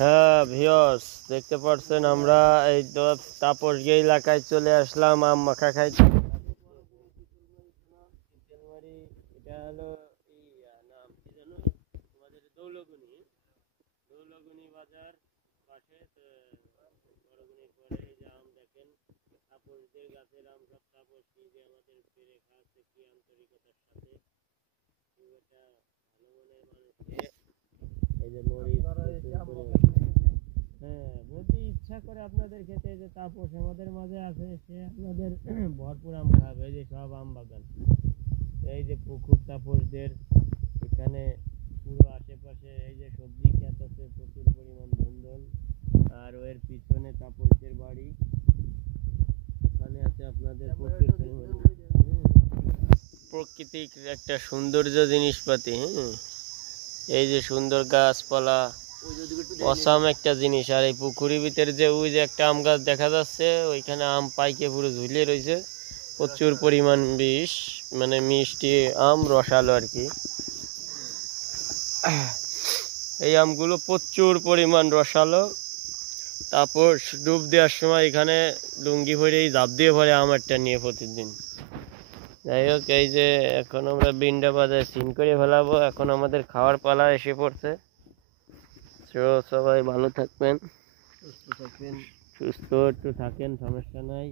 হ্যাঁ ভিউয়ার্স, দেখতে পাচ্ছেন আমরা এই তো তাপসগে এলাকায় চলে আসলাম আম মাখা খাইতে। এটা হলো নাম কি জানো, তোমাদের দৌলগুনি বাজার পাশে বড়গুনির পরে এই যে আম দেখেন, তাপসদের গাছের আম, সব তাপস নিজে আমাদের পেরে খাওয়াচ্ছে কি আন্তরিকতার সাথে। এটা ভালো মনের মানুষকে এই যে মরিচ হ্যাঁ বলতে ইচ্ছা করে আপনাদের খেতে, যে তাপস আমাদের মাঝে আছে, সে আপনাদের ভরপুর আম খাবে। এই যে সব আম বাগান, এই যে পুকুর তাপসদের এখানে পুরো আশেপাশে এই যে সবজি ক্ষেত আছে প্রচুর পরিমাণ বন্ধন। আর এর পিছনে তাপসদের বাড়ি, ওখানে আছে আপনাদের প্রচুর পরিমাণ প্রকৃতিক একটা সৌন্দর্য জিনিসপাতি। এই যে সুন্দর গাছপালা, অসাম একটা জিনিস। আর এই পুকুরের ভিতরে যে ওই যে একটা আম গাছ দেখা যাচ্ছে, ওইখানে আম পাইকে পুরো ঝুলিয়ে রয়েছে, প্রচুর পরিমাণ বিষ, মানে মিষ্টি আম, রসালো আর কি। এই আমগুলো প্রচুর পরিমাণ রসালো। তারপর ডুব দেওয়ার সময় এখানে লুঙ্গি ভরে ঝাঁপ দিয়ে ভরে আম একটা নিয়ে প্রতিদিন। যাই হোক, এই যে এখন আমরা বিন্ডা বাজার সিন করে ফেলাবো, এখন আমাদের খাওয়ার পালা এসে পড়ছে। সবাই ভালো থাকবেন, সুস্থ একটু থাকেন, সমস্যা নাই।